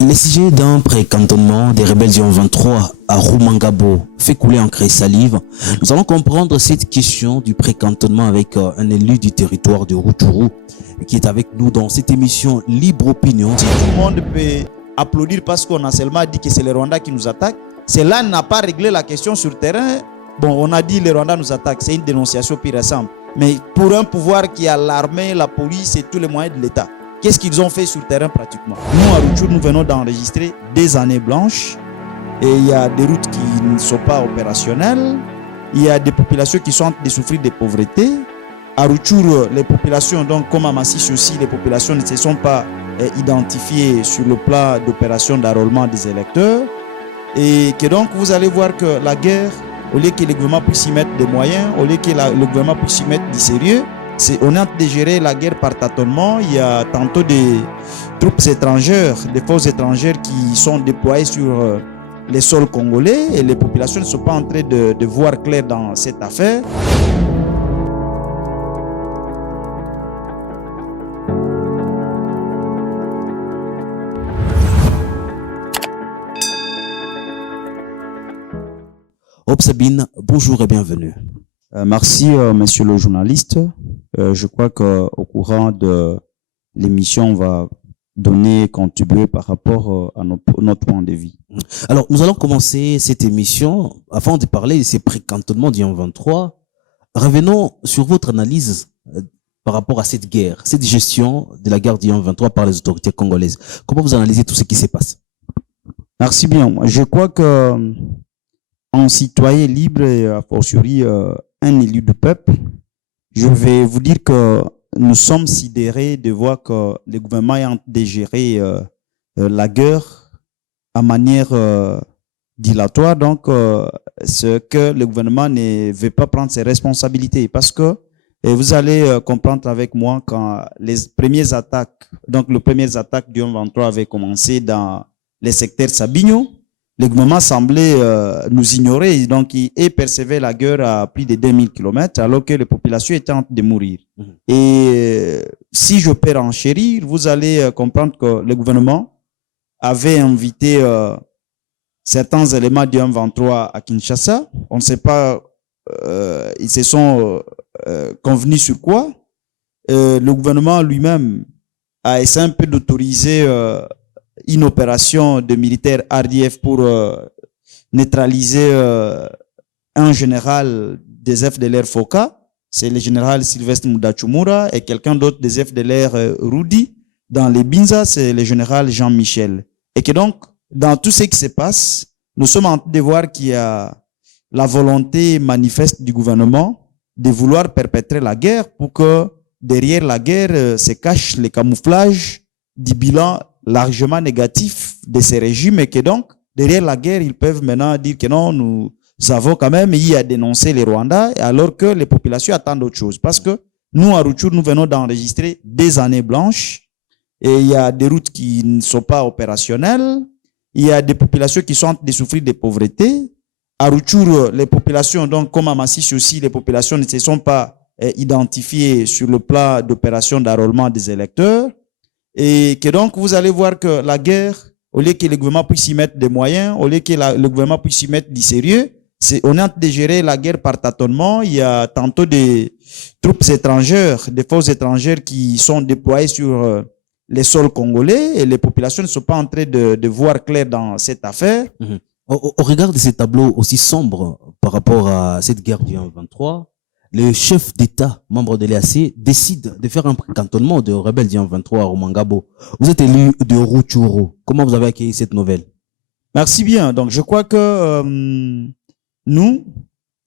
Le sujet d'un précantonnement des rebelles du 23 à Rumangabo fait couler en craie salive. Nous allons comprendre cette question du précantonnement avec un élu du territoire de Rutshuru qui est avec nous dans cette émission Libre Opinion. Tout le monde peut applaudir parce qu'on a seulement dit que c'est les Rwandais qui nous attaquent. Cela n'a pas réglé la question sur le terrain. Bon, on a dit les Rwandais nous attaquent, c'est une dénonciation pure et simple. Mais pour un pouvoir qui a l'armée, la police et tous les moyens de l'État, qu'est-ce qu'ils ont fait sur le terrain pratiquement? Nous, à Rutshuru, nous venons d'enregistrer des années blanches et il y a des routes qui ne sont pas opérationnelles. Il y a des populations qui sont en train de souffrir de pauvreté. À Rutshuru, les populations, donc comme à Massissi aussi, les populations ne se sont pas identifiées sur le plan d'opération d'enrôlement des électeurs. Et que donc vous allez voir que la guerre, au lieu que le gouvernement puisse y mettre des moyens, au lieu que le gouvernement puisse y mettre du sérieux, on est en train de gérer la guerre par tâtonnement. Il y a tantôt des troupes étrangères, des forces étrangères qui sont déployées sur les sols congolais et les populations ne sont pas en train de voir clair dans cette affaire. Sabine, bonjour et bienvenue. Merci, monsieur le journaliste. Je crois qu'au courant de l'émission, on va contribuer par rapport à notre point de vue. Alors, nous allons commencer cette émission. Avant de parler de ces précantonnements du 23, revenons sur votre analyse par rapport à cette guerre, cette gestion de la guerre du 23 par les autorités congolaises. Comment vous analysez tout ce qui se passe? Merci bien. Je crois que en citoyen libre et a fortiori un élu du peuple, je vais vous dire que nous sommes sidérés de voir que le gouvernement est en train de gérer la guerre à manière dilatoire. Donc, ce que le gouvernement ne veut pas prendre ses responsabilités. Parce que vous allez comprendre avec moi quand les premières attaques, donc les premières attaques du 23 avaient commencé dans les secteurs Sabinho. Le gouvernement semblait nous ignorer, donc il percevait la guerre à plus de 2000 km alors que les populations étaient en train de mourir. Et si je peux renchérir, vous allez comprendre que le gouvernement avait invité certains éléments du 23 à Kinshasa. On ne sait pas, ils se sont convenus sur quoi. Le gouvernement lui-même a essayé un peu d'autoriser une opération de militaires RDF pour neutraliser un général des FDLR Foka, c'est le général Sylvestre Mudachumura, et quelqu'un d'autre des FDLR Rudi. Dans les Binza, c'est le général Jean-Michel. Et que donc, dans tout ce qui se passe, nous sommes en train de voir qu'il y a la volonté manifeste du gouvernement de vouloir perpétrer la guerre pour que derrière la guerre se cache le camouflage du bilan largement négatif de ces régimes et que donc, derrière la guerre, ils peuvent maintenant dire que non, nous avons quand même eu à dénoncer les Rwandais alors que les populations attendent autre chose. Parce que nous, à Rutshuru, nous venons d'enregistrer des années blanches et il y a des routes qui ne sont pas opérationnelles. Il y a des populations qui sont en train de souffrir de pauvreté. À Rutshuru, les populations, donc comme à Massissi aussi, les populations ne se sont pas identifiées sur le plan d'opération d'enrôlement des électeurs. Et que donc, vous allez voir que la guerre, au lieu que le gouvernement puisse y mettre des moyens, au lieu que le gouvernement puisse y mettre du sérieux, on est en train de gérer la guerre par tâtonnement. Il y a tantôt des troupes étrangères, des forces étrangères qui sont déployées sur les sols congolais et les populations ne sont pas en train de voir clair dans cette affaire. Au regard de ces tableaux aussi sombres par rapport à cette guerre du 23, le chef d'État, membre de l'EAC, décide de faire un précantonnement de rebelles du 23 à Rumangabo. Vous êtes élu de Rutshuru. Comment vous avez accueilli cette nouvelle? Merci bien. Donc, je crois que nous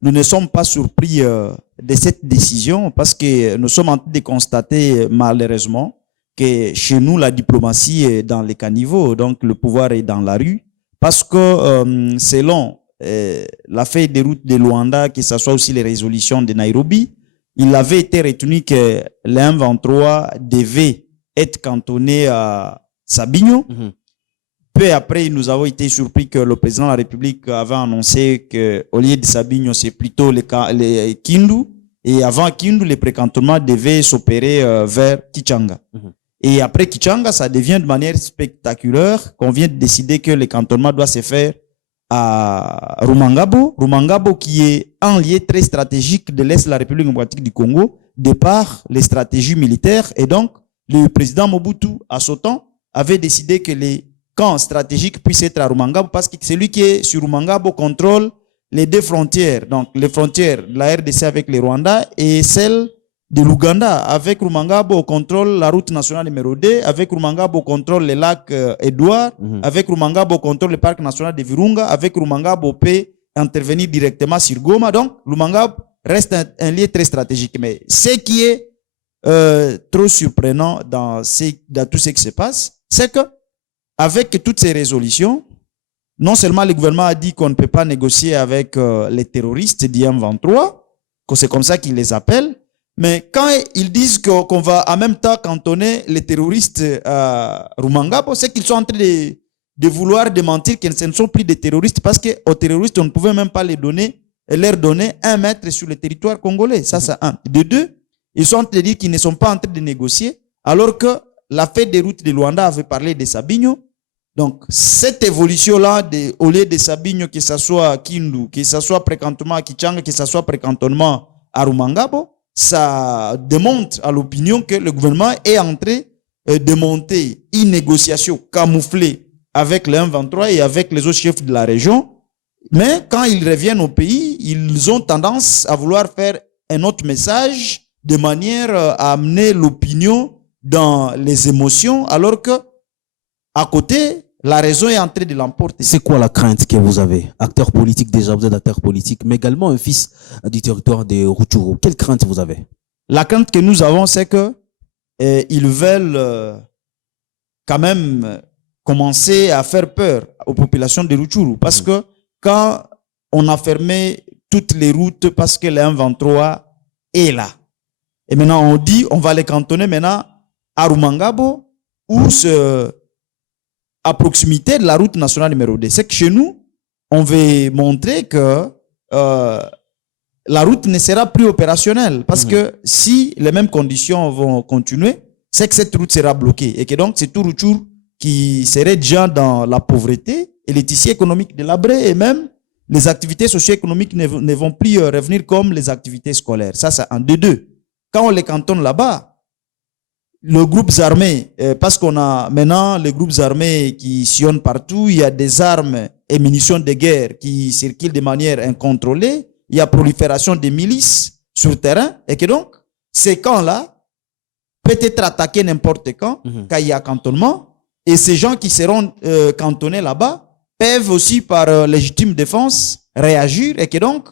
ne sommes pas surpris de cette décision parce que nous sommes en train de constater malheureusement que chez nous, la diplomatie est dans les caniveaux, donc le pouvoir est dans la rue parce que selon la feuille de route de Luanda, que ce soit aussi les résolutions de Nairobi, il avait été retenu que le M23 devait être cantonné à Sabinho. Peu après, nous avons été surpris que le président de la République avait annoncé qu'au lieu de Sabinho, c'est plutôt les Kindu. Et avant Kindu, les précantonnements devaient s'opérer vers Kichanga. Et après Kichanga, ça devient de manière spectaculaire qu'on vient de décider que le cantonnement doit se faire à Rumangabo. Rumangabo qui est un lieu très stratégique de l'Est de la République démocratique du Congo, de par les stratégies militaires. Et donc, le président Mobutu, à ce temps, avait décidé que les camps stratégiques puissent être à Rumangabo parce que celui qui est sur Rumangabo contrôle les deux frontières. Donc, les frontières de la RDC avec le Rwanda et celles de l'Ouganda. Avec Rumangabo, on contrôle la route nationale numéro 2. Avec Rumangabo, on contrôle le lac Edouard. Avec Rumangabo, on contrôle le parc national de Virunga. Avec Rumangabo, on peut intervenir directement sur Goma. Donc, Rumangabo reste un lieu très stratégique. Mais ce qui est trop surprenant dans tout ce qui se passe, c'est que avec toutes ces résolutions, non seulement le gouvernement a dit qu'on ne peut pas négocier avec les terroristes d'IM23, que c'est comme ça qu'ils les appellent, mais quand ils disent qu'on va en même temps cantonner les terroristes à Rumangabo, c'est qu'ils sont en train de vouloir démentir que ce ne sont plus des terroristes parce qu'aux terroristes, on ne pouvait même pas leur donner 1 mètre sur le territoire congolais. Ça, c'est un. De deux, ils sont en train de dire qu'ils ne sont pas en train de négocier, alors que la fête des routes de Luanda avait parlé de Sabinho. Donc, cette évolution-là, au lieu de Sabinho, que ce soit Kindu, que ce soit précantonnement à Kichanga, que ce soit précantonnement à Rumangabo, ça démontre à l'opinion que le gouvernement est en train de monter une négociation camouflée avec le M23 et avec les autres chefs de la région. Mais quand ils reviennent au pays, ils ont tendance à vouloir faire un autre message de manière à amener l'opinion dans les émotions, alors que à côté, la raison est en train de l'emporter. C'est quoi la crainte que vous avez? Acteur politique, déjà, vous êtes acteur politique, mais également un fils du territoire de Rutshuru. Quelle crainte vous avez? La crainte que nous avons, c'est que ils veulent quand même commencer à faire peur aux populations de Rutshuru. Parce que quand on a fermé toutes les routes parce que le M23 est là, et maintenant on dit on va les cantonner maintenant à Rumangabo ou à proximité de la route nationale numéro 2. C'est que chez nous, on veut montrer que la route ne sera plus opérationnelle. Parce que si les mêmes conditions vont continuer, c'est que cette route sera bloquée. Et que donc, c'est tout Rutshuru qui serait déjà dans la pauvreté et les tissus économiques délabrés. Et même, les activités socio-économiques ne vont plus revenir comme les activités scolaires. Ça, c'est un de deux. Quand on les cantonne là-bas, les groupes armés, parce qu'on a maintenant les groupes armés qui sillonnent partout, il y a des armes et munitions de guerre qui circulent de manière incontrôlée, il y a prolifération des milices sur le terrain, et que donc, ces camps-là peuvent être attaqués n'importe quand il y a cantonnement, et ces gens qui seront cantonnés là-bas peuvent aussi, par légitime défense, réagir, et que donc,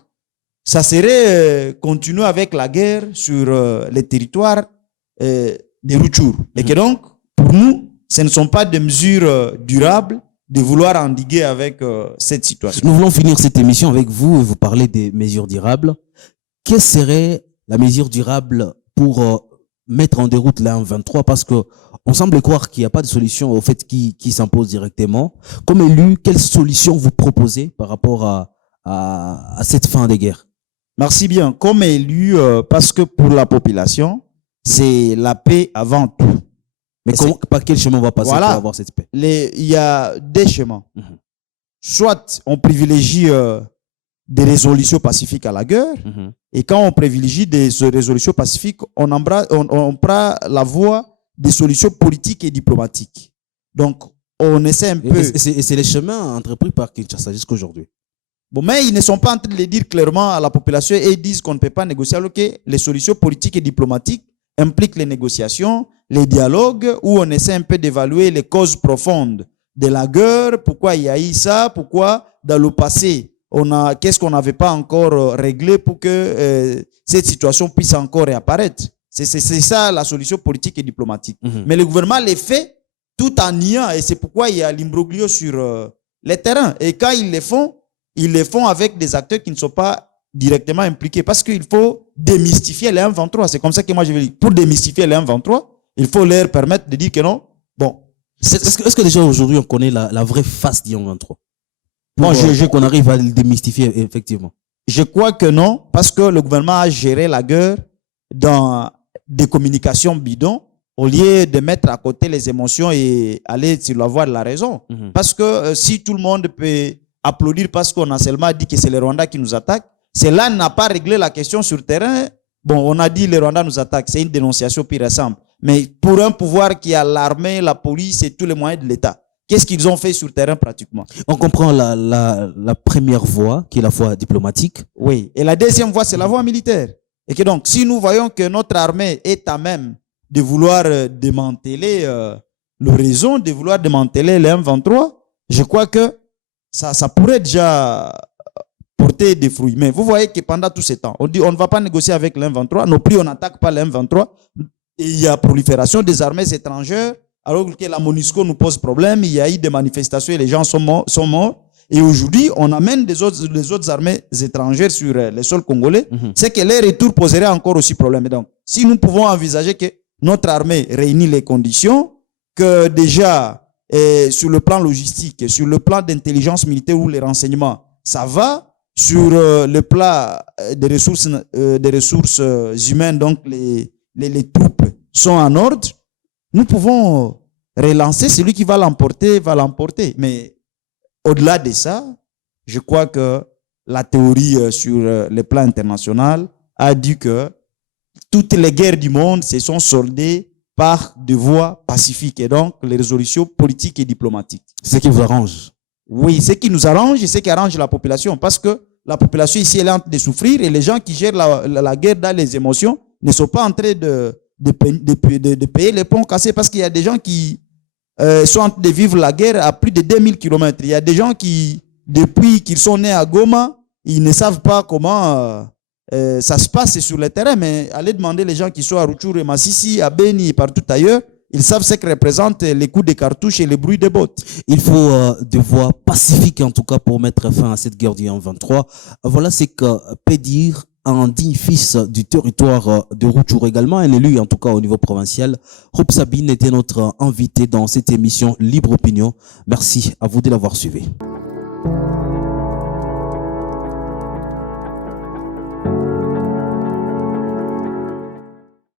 ça serait continuer avec la guerre sur les territoires des Rutshuru. Et que donc, pour nous, ce ne sont pas des mesures durables de vouloir endiguer avec cette situation. Nous voulons finir cette émission avec vous et vous parler des mesures durables. Quelle serait la mesure durable pour mettre en déroute la M23? Parce que on semble croire qu'il n'y a pas de solution au fait qui s'impose directement. Comme élu, quelle solution vous proposez par rapport à cette fin de guerre? Merci bien. Comme élu, parce que pour la population, c'est la paix avant tout. Mais par quel chemin on va passer pour avoir cette paix? Il y a des chemins. Soit on privilégie des résolutions pacifiques à la guerre, et quand on privilégie des résolutions pacifiques, on prend la voie des solutions politiques et diplomatiques. Donc, on essaie un peu... Et c'est les chemins entrepris par Kinshasa jusqu'aujourd'hui. Bon, mais ils ne sont pas en train de le dire clairement à la population et ils disent qu'on ne peut pas négocier, alors que les solutions politiques et diplomatiques impliquent les négociations, les dialogues, où on essaie un peu d'évaluer les causes profondes de la guerre, pourquoi il y a eu ça, pourquoi dans le passé, qu'est-ce qu'on n'avait pas encore réglé pour que cette situation puisse encore réapparaître. C'est ça la solution politique et diplomatique. Mais le gouvernement les fait tout en niant, et c'est pourquoi il y a l'imbroglio sur les terrains. Et quand ils le font avec des acteurs qui ne sont pas directement impliqués, parce qu'il faut démystifier les M23. C'est comme ça que moi je veux dire. Pour démystifier les M23, il faut leur permettre de dire que non. Bon. Est-ce que déjà aujourd'hui on connaît la vraie face du M23? Bon, qu'on arrive à le démystifier effectivement. Je crois que non, parce que le gouvernement a géré la guerre dans des communications bidons au lieu de mettre à côté les émotions et aller sur la voie de la raison. Parce que si tout le monde peut applaudir parce qu'on a seulement dit que c'est les Rwandais qui nous attaquent, cela n'a pas réglé la question sur le terrain. Bon, on a dit les Rwandais nous attaquent, c'est une dénonciation pure et simple. Mais pour un pouvoir qui a l'armée, la police et tous les moyens de l'État, qu'est-ce qu'ils ont fait sur le terrain pratiquement? On comprend la première voie, qui est la voie diplomatique. Oui. Et la deuxième voie, c'est la voie militaire. Et que donc, si nous voyons que notre armée est à même de vouloir démanteler l'horizon, de vouloir démanteler les M23, je crois que ça pourrait déjà porter des fruits. Mais vous voyez que pendant tout ce temps, on dit on ne va pas négocier avec les M23, non plus on n'attaque pas les M23. Et il y a prolifération des armées étrangères, alors que la MONUSCO nous pose problème, il y a eu des manifestations et les gens sont morts. Et aujourd'hui, on amène les autres armées étrangères sur les sols congolais. C'est que les retours poseraient encore aussi problème. Et donc, si nous pouvons envisager que notre armée réunit les conditions, que déjà, sur le plan logistique, sur le plan d'intelligence militaire ou les renseignements, ça va, sur le plan des ressources humaines, donc les troupes sont en ordre, nous pouvons relancer. Celui qui va l'emporter. Mais au-delà de ça, je crois que la théorie sur le plan international a dit que toutes les guerres du monde se sont soldées par des voies pacifiques et donc les résolutions politiques et diplomatiques. C'est ce qui vous arrange? Oui, ce qui nous arrange et ce qui arrange la population, parce que la population ici elle est en train de souffrir et les gens qui gèrent la guerre dans les émotions ne sont pas en train de payer les ponts cassés, parce qu'il y a des gens qui sont en train de vivre la guerre à plus de 2000 km. Il y a des gens qui, depuis qu'ils sont nés à Goma, ils ne savent pas comment ça se passe sur le terrain, mais allez demander les gens qui sont à Rutshuru, Masisi, à Beni et partout ailleurs, ils savent ce que représentent les coups de cartouches et les bruits des bottes. Il faut des voies pacifiques, en tout cas, pour mettre fin à cette guerre du 23. Voilà ce que peut dire un digne fils du territoire de Rutshuru également, un élu, en tout cas, au niveau provincial. Hope Sabine était notre invité dans cette émission Libre Opinion. Merci à vous de l'avoir suivi.